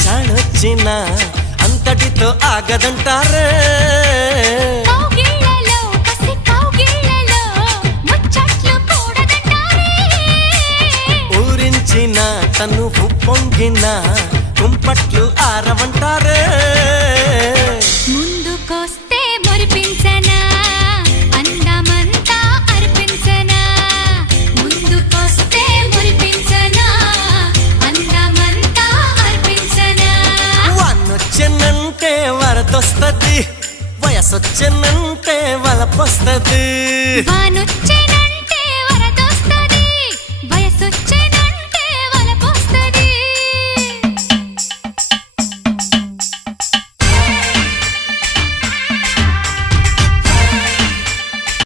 చాణొచ్చినా అంతటితో ఆగదంటారే ఊరించిన తను పొంగిన కుంపట్లు ఆరవంటారే ముందుకొస్తే మురిపించనా అందమంతా అర్పించనా ముందుకొస్తే మురిపించనా అందమంతా అర్పించనా వానొచ్చెనంటే వరదొస్తది వయసొచ్చెనంటే వలపొస్తది వానొచ్చెనంటే